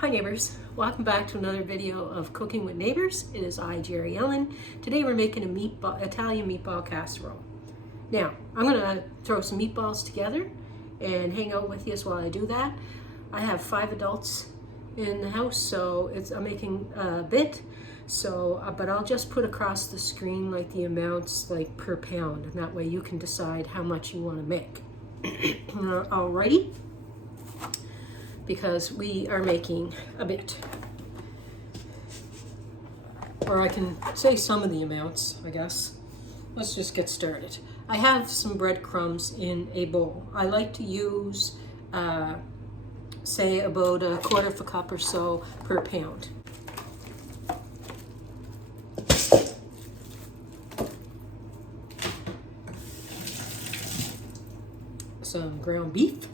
Hi neighbors, welcome back to another video of Cooking with Neighbors. It is I, Jerry Ellen. Today we're making a Italian meatball casserole. Now, I'm gonna throw some meatballs together and hang out with you while I do that. I have 5 adults in the house, so I'm making a bit. But I'll just put across the screen like the amounts like per pound, and that way you can decide how much you want to make. Alrighty. Because we are making a bit. Or I can say some of the amounts, I guess. Let's just get started. I have some breadcrumbs in a bowl. I like to use, say, about 1/4 cup or so per pound. Some ground beef.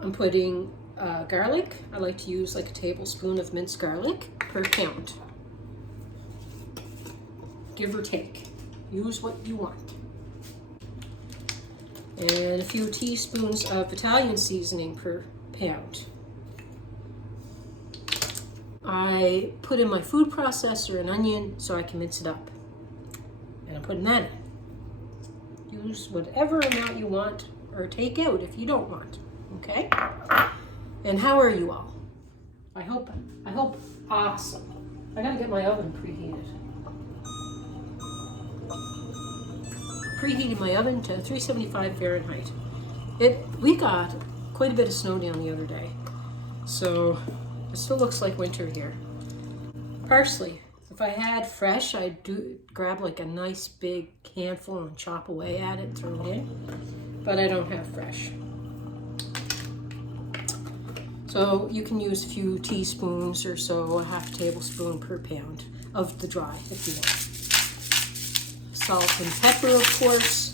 I'm putting garlic. I like to use like a tablespoon of minced garlic per pound. Give or take. Use what you want. And a few teaspoons of Italian seasoning per pound. I put in my food processor an onion so I can mince it up. And I'm putting that in. Use whatever amount you want or take out if you don't want. Okay? And how are you all? I hope awesome. I gotta get my oven preheated. Preheated my oven to 375 Fahrenheit. We got quite a bit of snow down the other day, so it still looks like winter here. Parsley. If I had fresh, I'd grab like a nice big handful and chop away at it, throw it in. But I don't have fresh. So you can use a few teaspoons or so, a half tablespoon per pound of the dry if you want. Salt and pepper, of course.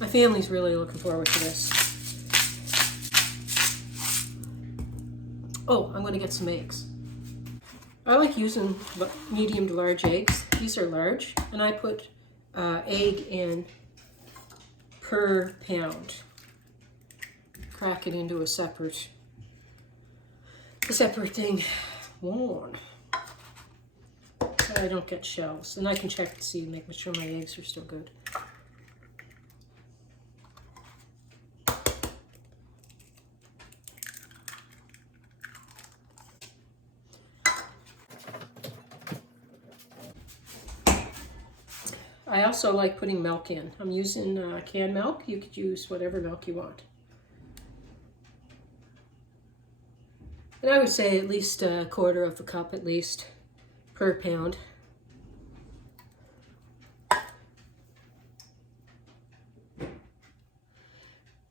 My family's really looking forward to this. Oh, I'm gonna get some eggs. I like using medium to large eggs. These are large, and I put egg in per pound. Crack it into a separate thing. Whoa. So I don't get shells. And I can check to see, make sure my eggs are still good. I also like putting milk in. I'm using canned milk. You could use whatever milk you want. And I would say at least 1/4 cup at least per pound.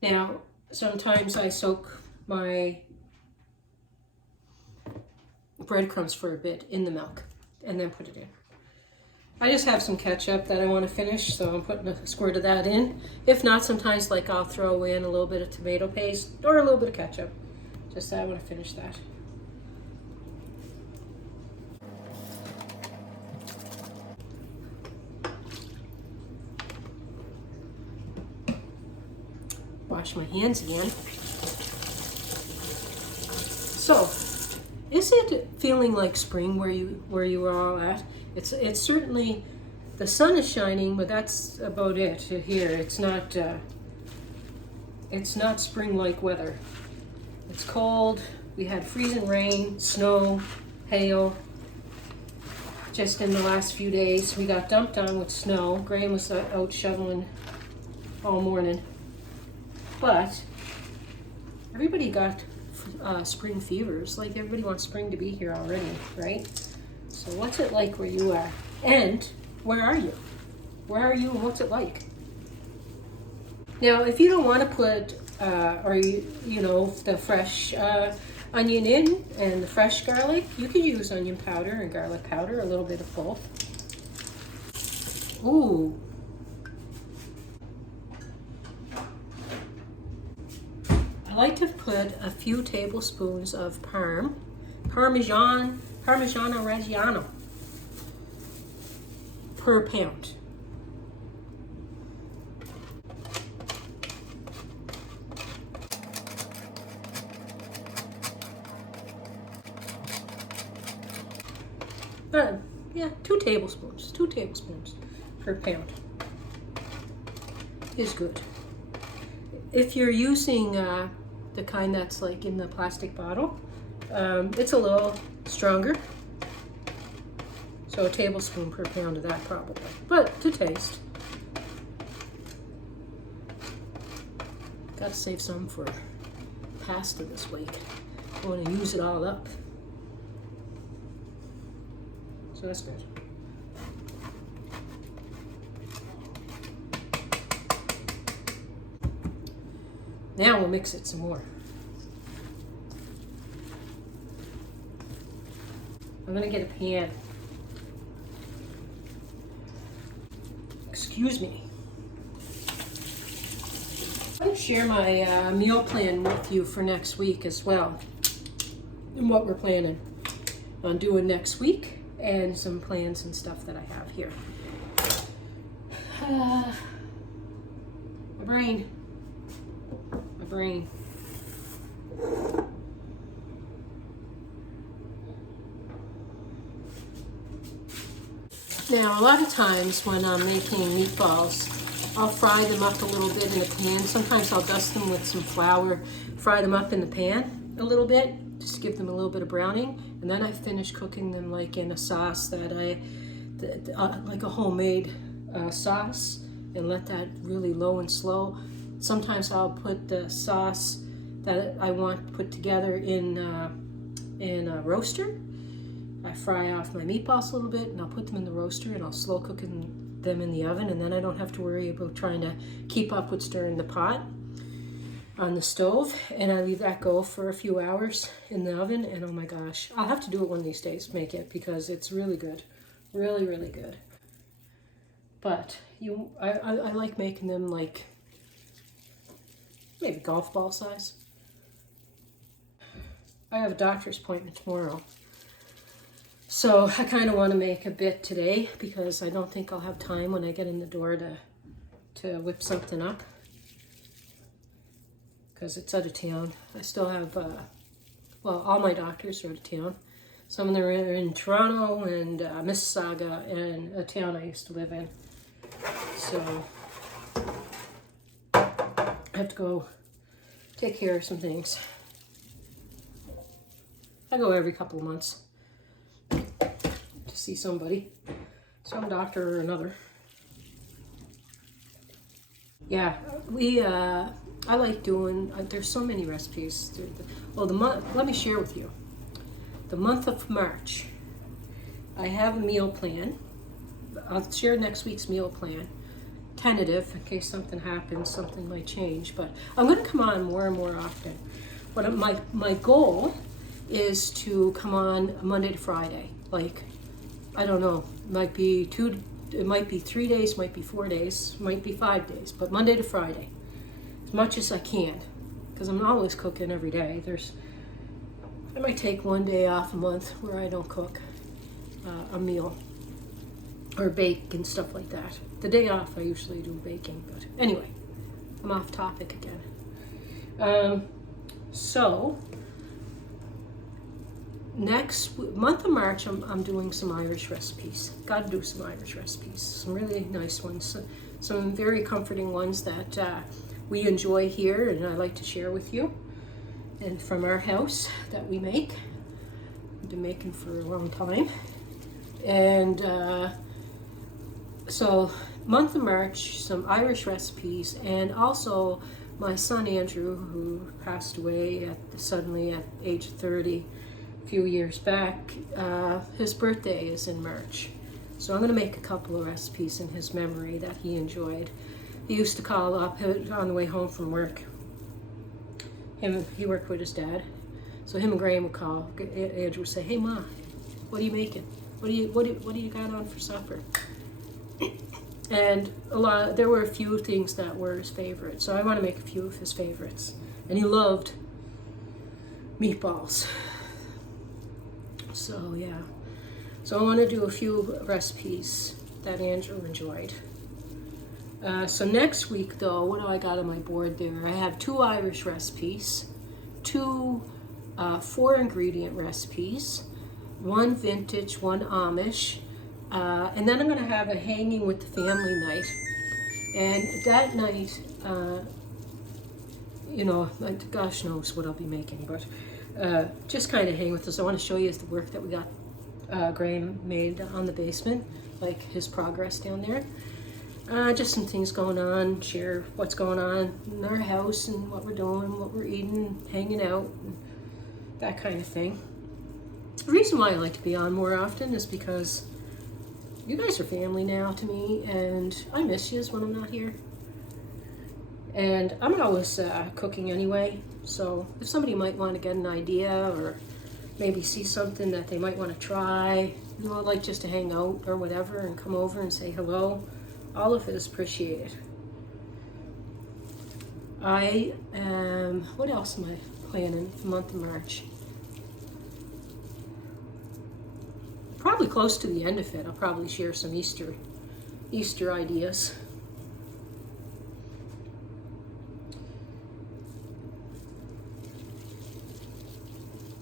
Now, sometimes I soak my breadcrumbs for a bit in the milk and then put it in. I just have some ketchup that I want to finish, so I'm putting a squirt of that in. If not, sometimes like I'll throw in a little bit of tomato paste or a little bit of ketchup. Just I want to finish that. Wash my hands again. So, is it feeling like spring where you are all at? It's certainly, the sun is shining, but that's about it here. It's not spring-like weather. It's cold. We had freezing rain, snow, hail. Just in the last few days, we got dumped on with snow. Graham was out shoveling all morning. But everybody got spring fevers. Like everybody wants spring to be here already, right? So what's it like where you are? And where are you? Where are you and what's it like? Now, if you don't want to put the fresh onion in and the fresh garlic, you can use onion powder and garlic powder, a little bit of both. Ooh. I like to put a few tablespoons of Parmesan Reggiano per pound. Yeah, 2 tablespoons. 2 tablespoons per pound is good. If you're using the kind that's like in the plastic bottle, it's a little stronger. So a tablespoon per pound of that probably, but to taste. Got to save some for pasta this week. I want to use it all up. So that's good. Now we'll mix it some more. I'm gonna get a pan. Excuse me. I'm going to share my meal plan with you for next week as well, and what we're planning on doing next week, and some plans and stuff that I have here. My brain. Now, a lot of times when I'm making meatballs, I'll fry them up a little bit in a pan. Sometimes I'll dust them with some flour, fry them up in the pan a little bit, just give them a little bit of browning, and then I finish cooking them like in a sauce like a homemade sauce, and let that really low and slow. Sometimes I'll put the sauce that I want put together in a roaster. I fry off my meatballs a little bit, and I'll put them in the roaster, and I'll slow cook them in the oven, and then I don't have to worry about trying to keep up with stirring the pot on the stove. And I leave that go for a few hours in the oven, and oh my gosh, I'll have to do it one of these days, make it, because it's really good. Really, really good. But I like making them like maybe golf ball size. I have a doctor's appointment tomorrow, so I kind of want to make a bit today, because I don't think I'll have time when I get in the door to whip something up, because it's out of town. I still have, well, all my doctors are out of town. Some of them are in Toronto and Mississauga, and a town I used to live in. So I have to go take care of some things. I go every couple of months to see somebody, some doctor or another. Yeah, I like doing, there's so many recipes. Well, let me share with you. The month of March, I have a meal plan. I'll share next week's meal plan. Tentative, in case something happens, something might change, but I'm going to come on more and more often. But my goal is to come on Monday to Friday. Like, I don't know, it might be 3 days, might be 4 days, might be 5 days, but Monday to Friday, as much as I can, because I'm always cooking every day. I might take 1 day off a month where I don't cook a meal or bake and stuff like that. The day off I usually do baking, but anyway, I'm off topic again. So next month of March, I'm doing some Irish recipes. Got to do some Irish recipes, some really nice ones, some very comforting ones that we enjoy here, and I like to share with you, and from our house that we make. We've been making for a long time. And so month of March, some Irish recipes, and also my son Andrew, who passed away suddenly at age 30 a few years back, his birthday is in March. So I'm going to make a couple of recipes in his memory that he enjoyed. He used to call up on the way home from work. He worked with his dad, so him and Graham would call. Andrew would say, "Hey Ma, what are you making? What do you got on for supper?" And there were a few things that were his favorites, so I want to make a few of his favorites. And he loved meatballs. So yeah, so I want to do a few recipes that Andrew enjoyed. So next week though, what do I got on my board there? I have 2 Irish recipes, 2 4 ingredient recipes, one vintage, one Amish. And then I'm going to have a hanging with the family night. And that night, you know, like, gosh knows what I'll be making, but just kind of hang with us. I want to show you the work that we got Graham made on the basement, like his progress down there. Just some things going on, share what's going on in our house and what we're doing, what we're eating, hanging out, and that kind of thing. The reason why I like to be on more often is because you guys are family now to me, and I miss you when I'm not here. And I'm always cooking anyway, so if somebody might want to get an idea or maybe see something that they might want to try, you know, like just to hang out or whatever and come over and say hello, all of it is appreciated. I am, what else am I planning for the month of March? Probably close to the end of it. I'll probably share some Easter ideas.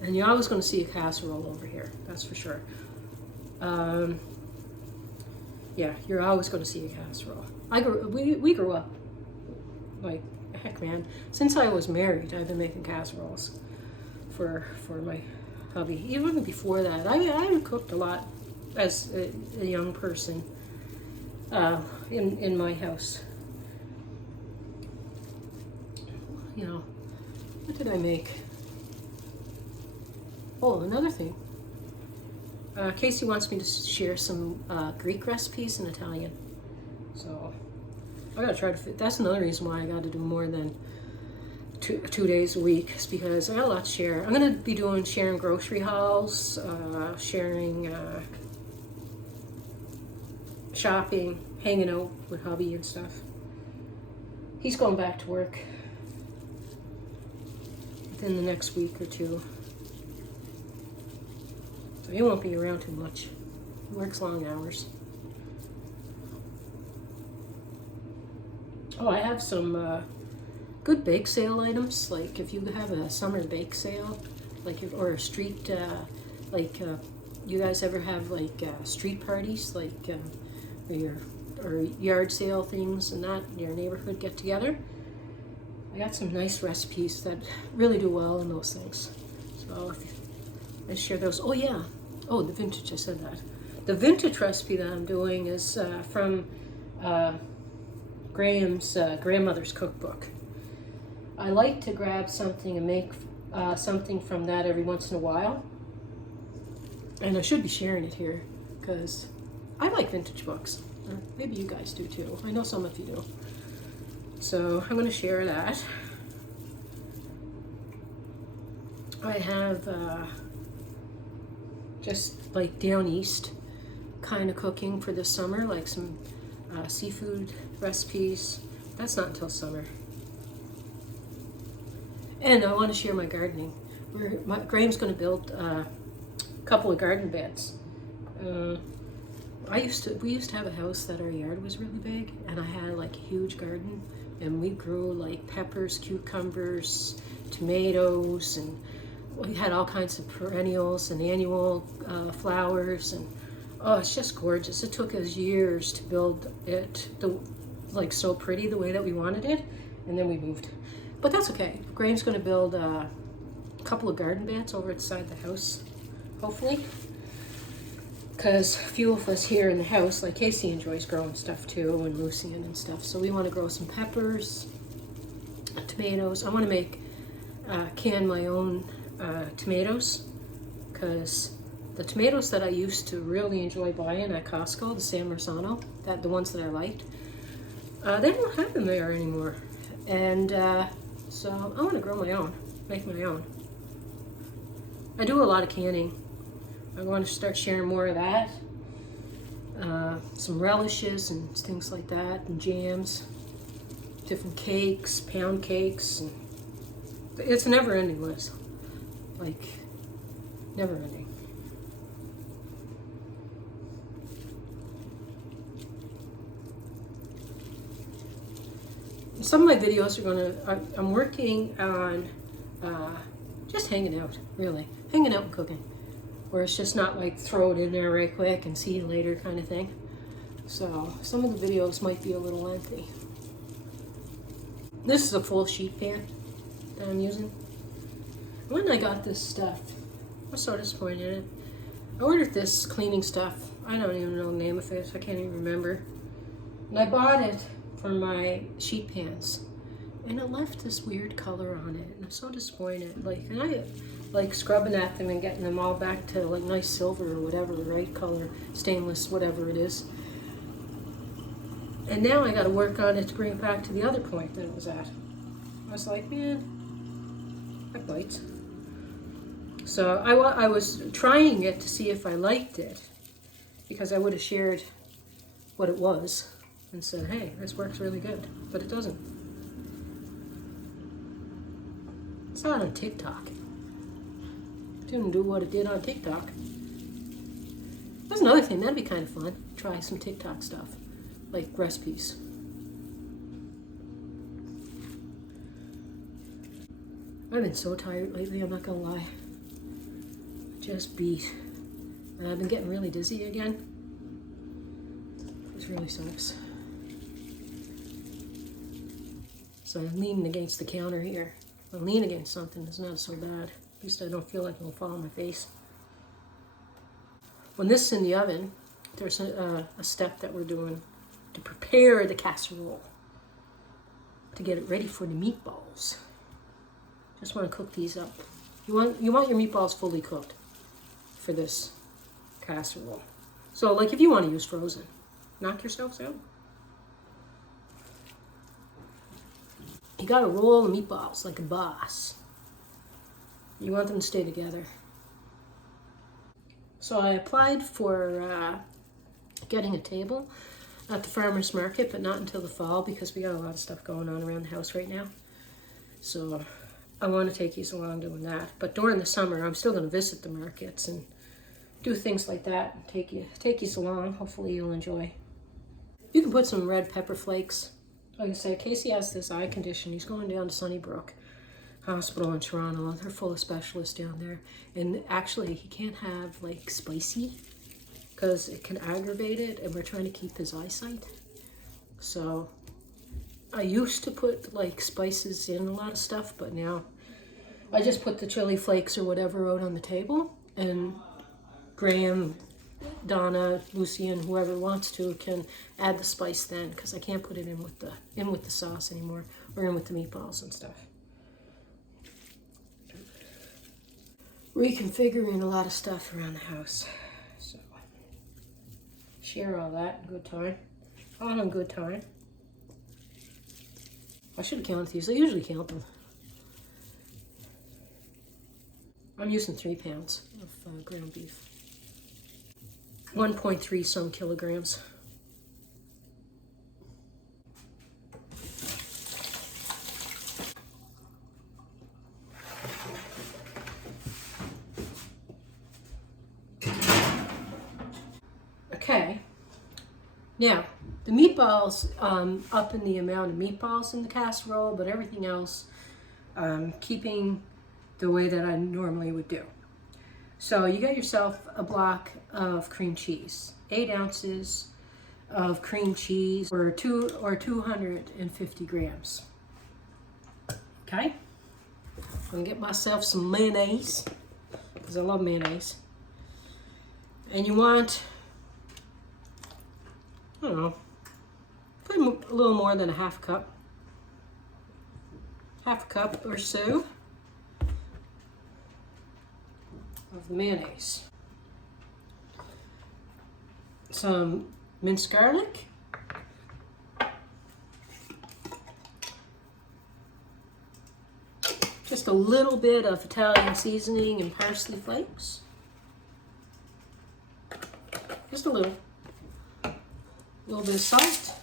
And you're always going to see a casserole over here, that's for sure. Yeah, you're always going to see a casserole. We grew up, like, heck man, since I was married, I've been making casseroles for my hubby. Even before that, I cooked a lot as a young person in my house. You know, what did I make? Oh, another thing. Casey wants me to share some Greek recipes in Italian. So I gotta try to fit. That's another reason why I gotta do more than two days a week, is because I got a lot to share. I'm gonna be sharing grocery hauls, sharing shopping, hanging out with hubby and stuff. He's going back to work within the next week or two. So he won't be around too much. He works long hours. Oh, I have some good bake sale items. Like if you have a summer bake sale, like or a street, you guys ever have like street parties, like or yard sale things and that, your neighborhood get together. I got some nice recipes that really do well in those things. So I share those. Oh yeah. Oh, the vintage, I said that. The vintage recipe that I'm doing is from Graham's grandmother's cookbook. I like to grab something and make something from that every once in a while. And I should be sharing it here because I like vintage books. Or maybe you guys do too. I know some of you do. So I'm going to share that. I have just like down east kind of cooking for this summer, like some seafood recipes. That's not until summer. And I want to share my gardening. Graham's going to build a couple of garden beds. We used to have a house that our yard was really big, and I had like a huge garden, and we grew like peppers, cucumbers, tomatoes, and we had all kinds of perennials and annual flowers, and oh, it's just gorgeous. It took us years to build it, like so pretty the way that we wanted it, and then we moved. But that's okay. Graham's going to build a couple of garden beds over inside the house, hopefully. Because a few of us here in the house, like Casey enjoys growing stuff too, and Lucian and stuff. So we want to grow some peppers, tomatoes. I want to make can my own tomatoes, because the tomatoes that I used to really enjoy buying at Costco, the San Marzano, the ones that I liked, they don't have them there anymore. And so I want to grow my own, make my own. I do a lot of canning. I want to start sharing more of that. Some relishes and things like that, and jams, different cakes, pound cakes. And it's a never-ending list. Like, never-ending. Some of my videos I'm working on just hanging out, really. Hanging out and cooking. where it's just not like throw it in there right quick and see you later kind of thing. So some of the videos might be a little lengthy. This is a full sheet pan that I'm using. When I got this stuff, I was so disappointed in it. I ordered this cleaning stuff. I don't even know the name of it. I can't even remember. And I bought it for my sheet pans. And it left this weird color on it. And I'm so disappointed. And I like scrubbing at them and getting them all back to like nice silver or whatever, the right color, stainless, whatever it is. And now I got to work on it to bring it back to the other point that it was at. I was like, man, that bites. So I was trying it to see if I liked it, because I would have shared what it was and said, hey, this works really good, but it doesn't. It's not on TikTok. It didn't do what it did on TikTok. That's another thing, that'd be kind of fun. Try some TikTok stuff, like recipes. I've been so tired lately, I'm not gonna lie. Just beat. And I've been getting really dizzy again. This really sucks. So I'm leaning against the counter here. If I lean against something, it's not so bad. At least I don't feel like it'll fall on my face. When this is in the oven, there's a step that we're doing to prepare the casserole, to get it ready for the meatballs. Just want to cook these up. You want your meatballs fully cooked for this casserole. So like if you want to use frozen, knock yourselves out. You got to roll the meatballs like a boss. You want them to stay together. So I applied for getting a table at the farmer's market, but not until the fall because we got a lot of stuff going on around the house right now. So I want to take you along doing that. But during the summer, I'm still going to visit the markets and do things like that. Take you along. Hopefully you'll enjoy. You can put some red pepper flakes. Like I said, Casey has this eye condition. He's going down to Sunnybrook Hospital in Toronto. They're full of specialists down there. And actually, he can't have like spicy because it can aggravate it. And we're trying to keep his eyesight. So I used to put like spices in a lot of stuff, but now I just put the chili flakes or whatever out on the table, and Graham, Donna, Lucy, and whoever wants to can add the spice then, because I can't put it in with the sauce anymore, or in with the meatballs and stuff. Reconfiguring a lot of stuff around the house. So share all that in good time. All in good time. I should have counted these. I usually count them. I'm using 3 pounds of ground beef. 1.3 some kilograms. Okay. Now, the meatballs, up in the amount of meatballs in the casserole, but everything else, keeping the way that I normally would do. So you get yourself a block of cream cheese, 8 ounces of cream cheese, or 250 grams. Okay? I'm gonna get myself some mayonnaise, because I love mayonnaise. And you want, I don't know, put a little more than a half cup or so of the mayonnaise. Some minced garlic. Just a little bit of Italian seasoning and parsley flakes. Just a little bit of salt.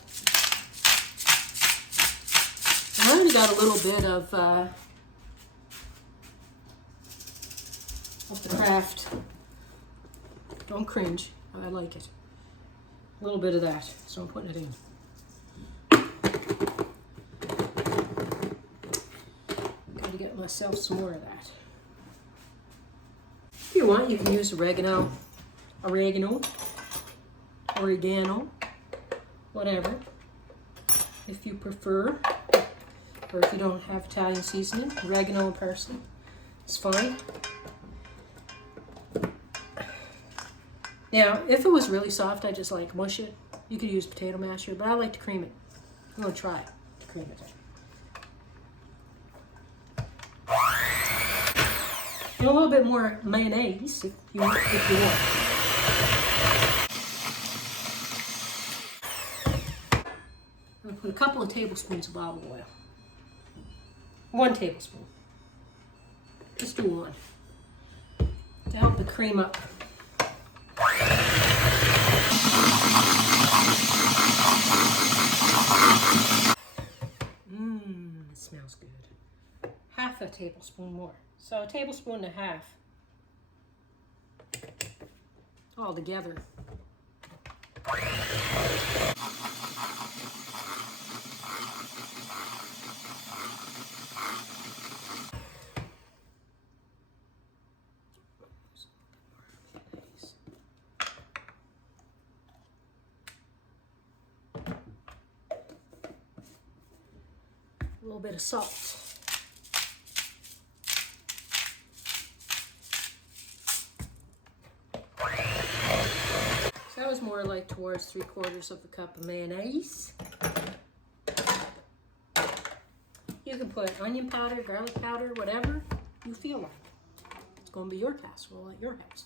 And I already got a little bit of the Kraft. Don't cringe. I like it. A little bit of that. So I'm putting it in. Got to get myself some more of that. If you want, you can use oregano, whatever, if you prefer, or if you don't have Italian seasoning, oregano and parsley, it's fine. Now, if it was really soft, I just like mush it. You could use potato masher, but I like to cream it. I'm gonna try to cream it. And a little bit more mayonnaise if you want. I'm gonna put a couple of tablespoons of olive oil. 1 tablespoon. Just do 1 to help the cream up. It smells good. 1/2 tablespoon more. So 1.5 tablespoons all together. A little bit of salt. So that was more like towards 3/4 of a cup of mayonnaise. You can put onion powder, garlic powder, whatever you feel like. It's going to be your casserole at your house.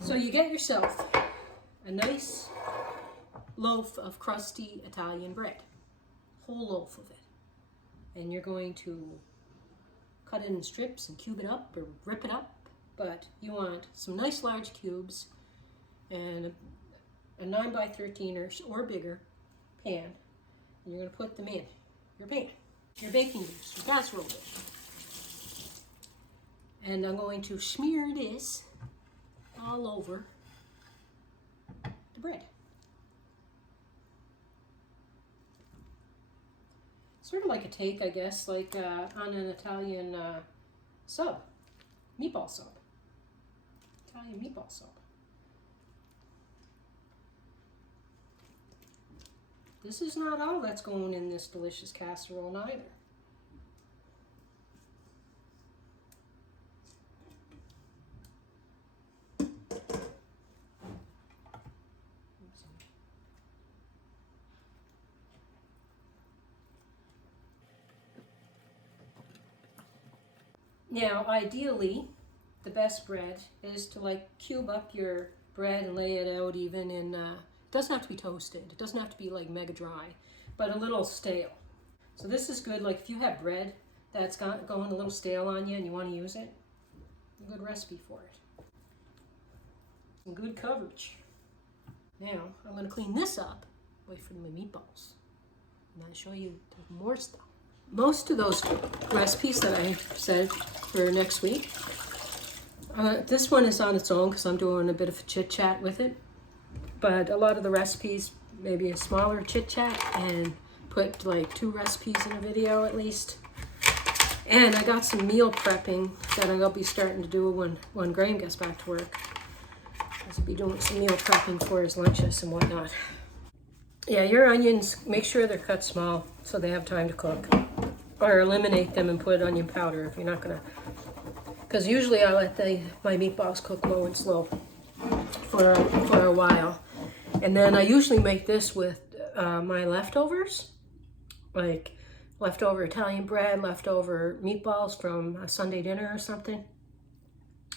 So you get yourself a nice loaf of crusty Italian bread, whole loaf of it, and you're going to cut it in strips and cube it up or rip it up, but you want some nice large cubes and a 9x13 or bigger pan, and you're going to put them in your pan, your baking dish, your casserole dish, and I'm going to smear this all over the bread. Sort of like a take, I guess, like on an Italian sub, meatball sub, Italian meatball sub. This is not all that's going in this delicious casserole neither. Now, ideally, the best bread is to like cube up your bread and lay it out even in, it doesn't have to be toasted. It doesn't have to be like mega dry, but a little stale. So this is good, like if you have bread that's going a little stale on you and you want to use it, a good recipe for it. Some good coverage. Now, I'm going to clean this up, wait for my meatballs, and I'll show you more stuff. Most of those recipes that I said for next week, this one is on its own because I'm doing a bit of a chit chat with it. But a lot of the recipes, maybe a smaller chit chat and put like 2 recipes in a video at least. And I got some meal prepping that I'll be starting to do when Graham gets back to work. I'll be doing some meal prepping for his lunches and whatnot. Yeah, your onions, make sure they're cut small so they have time to cook. Or eliminate them and put onion powder if you're not gonna. Because usually I let my meatballs cook low and slow for a while. And then I usually make this with my leftovers. Like leftover Italian bread, leftover meatballs from a Sunday dinner or something.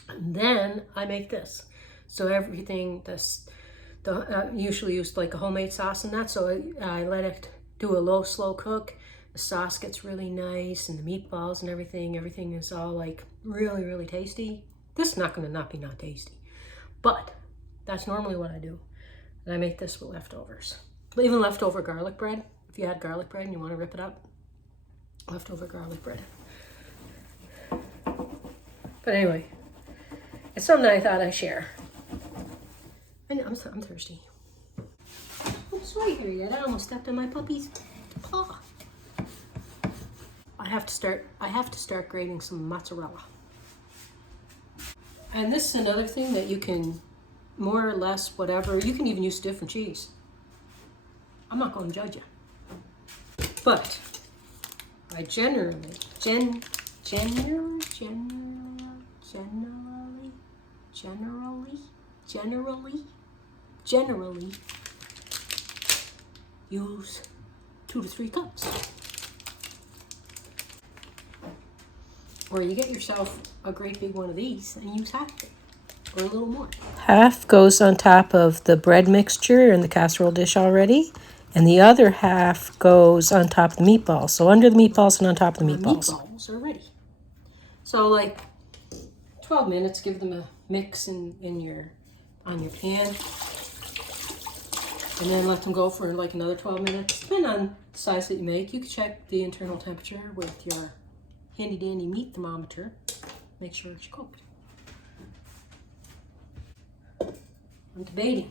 And then I make this. So everything, usually use like a homemade sauce and that. So I let it do a low, slow cook. The sauce gets really nice and the meatballs and everything is all like really, really tasty. This is not going to not be not tasty, but that's normally what I do. And I make this with leftovers. Even leftover garlic bread. If you had garlic bread and you want to rip it up, leftover garlic bread. But anyway, it's something I thought I'd share. And I'm thirsty. I'm sorry here yet. I almost stepped on my puppy's paw. I I have to start grating some mozzarella. And this is another thing that you can more or less whatever. You can even use different cheese. I'm not going to judge you. But I generally use 2 to 3 cups. Or you get yourself a great big one of these and use half of it, or a little more. Half goes on top of the bread mixture in the casserole dish already, and the other half goes on top of the meatballs. So under the meatballs and on top of the meatballs. The meatballs are ready. So like 12 minutes, give them a mix on your pan. And then let them go for like another 12 minutes. Depending on the size that you make, you can check the internal temperature with your handy dandy meat thermometer. Make sure it's cooked. I'm debating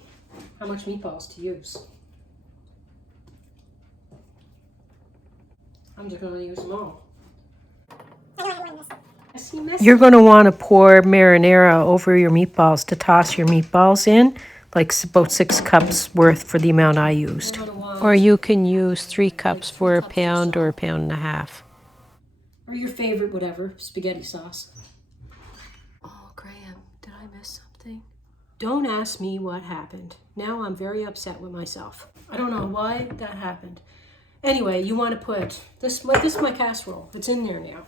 how much meatballs to use. I'm just going to use them all. You're going to want to pour marinara over your meatballs to toss your meatballs in, like about 6 cups worth for the amount I used. Or you can use 3 cups for a pound or a pound and a half. Or your favorite, whatever, spaghetti sauce. Oh, Graham, did I miss something? Don't ask me what happened. Now I'm very upset with myself. I don't know why that happened. Anyway, you want to put, this is my casserole. It's in there now.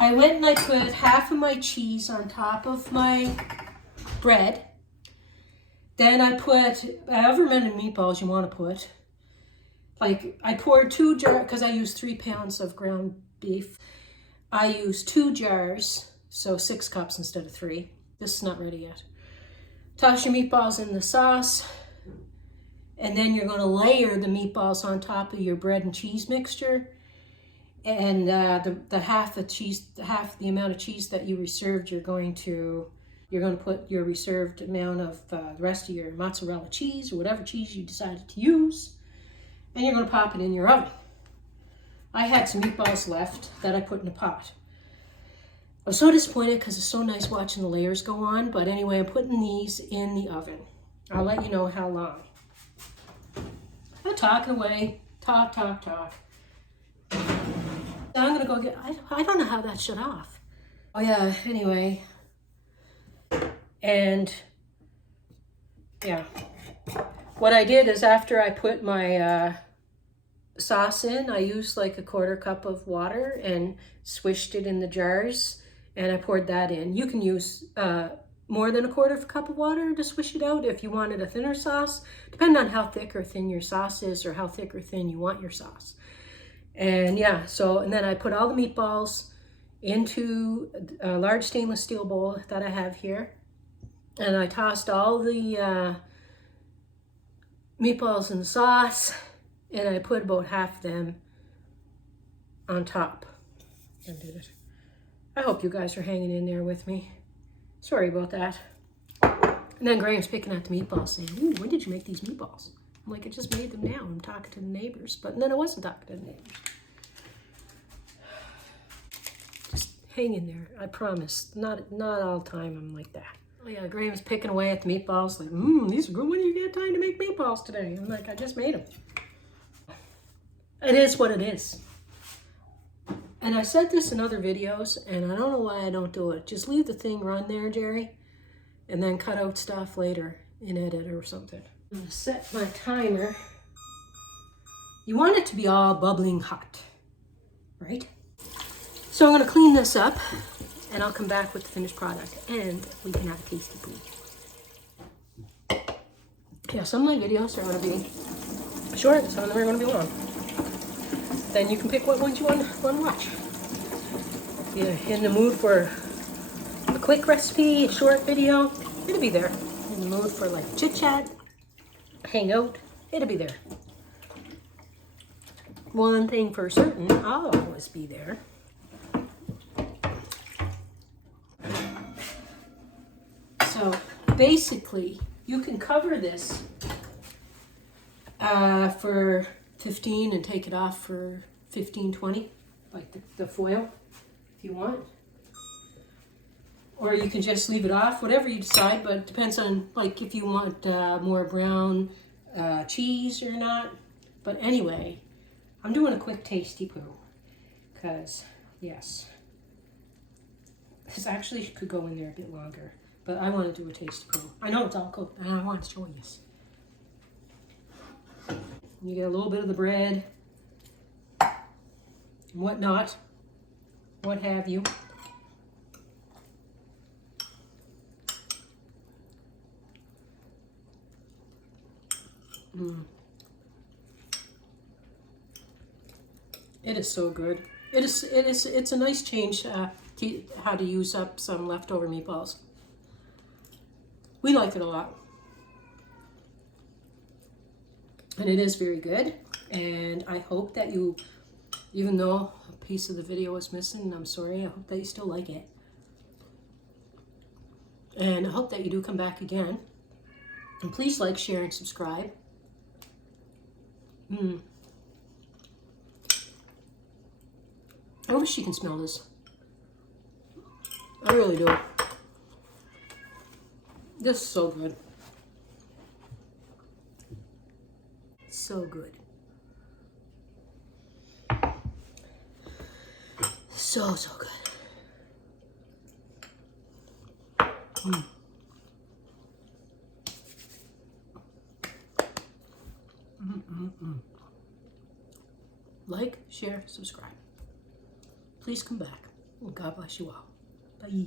I went and I put half of my cheese on top of my bread. Then I put however many meatballs you want to put. Like I poured 2 jars, because I used 3 pounds of ground beef. I used 2 jars, so 6 cups instead of 3. This is not ready yet. Toss your meatballs in the sauce. And then you're going to layer the meatballs on top of your bread and cheese mixture. And the half the amount of cheese that you reserved, you're going to put your reserved amount of the rest of your mozzarella cheese or whatever cheese you decided to use, and you're going to pop it in your oven. I had some meatballs left that I put in a pot. I was so disappointed because it's so nice watching the layers go on, but anyway, I'm putting these in the oven. I'll let you know how long. I'm talking away, talk. Now I'm gonna go get, I don't know how that shut off. Oh yeah, anyway. And yeah, what I did is after I put my sauce in, I used like a 1/4 cup of water and swished it in the jars, and I poured that in. You can use more than a 1/4 cup of water to swish it out if you wanted a thinner sauce, depending on how thick or thin your sauce is or how thick or thin you want your sauce. And yeah, and then I put all the meatballs into a large stainless steel bowl that I have here. And I tossed all the meatballs in the sauce, and I put about half of them on top. And did it. I hope you guys are hanging in there with me. Sorry about that. And then Graham's picking at the meatballs saying, "Ooh, when did you make these meatballs?" I'm like, I just made them now. I'm talking to the neighbors. But then I wasn't talking to the neighbors. Just hang in there. I promise. Not all the time I'm like that. Oh yeah, Graham's picking away at the meatballs. Like, these are good. When did you get time to make meatballs today? I'm like, I just made them. It is what it is. And I said this in other videos, and I don't know why I don't do it. Just leave the thing run there, Jerry, and then cut out stuff later in edit or something. I'm gonna set my timer. You want it to be all bubbling hot, right? So I'm gonna clean this up, and I'll come back with the finished product, and we can have a tasty food. Yeah, some of my videos are gonna be short, some of them are gonna be long. Then you can pick what ones you want to watch. If you're in the mood for a quick recipe, a short video, it'll be there. In the mood for like chit chat, hang out, it'll be there. One thing for certain, I'll always be there. So basically, you can cover this for 15 and take it off for 15, 20, like the foil, if you want. Or you can just leave it off, whatever you decide, but it depends on, like, if you want more brown cheese or not. But anyway, I'm doing a quick tasty poo, because, yes, this actually could go in there a bit longer, but I want to do a tasty poo. I know it's all cooked, and I want to show you. You get a little bit of the bread, and whatnot, what have you. It is so good. It's a nice change to how to use up some leftover meatballs. We like it a lot. And it is very good. And I hope that you, even though a piece of the video is missing, I'm sorry, I hope that you still like it. And I hope that you do come back again. And please like, share, and subscribe. I wish you can smell this. I really do. This is so good. So good. So good. Like, share, subscribe. Please come back. God bless you all. Bye.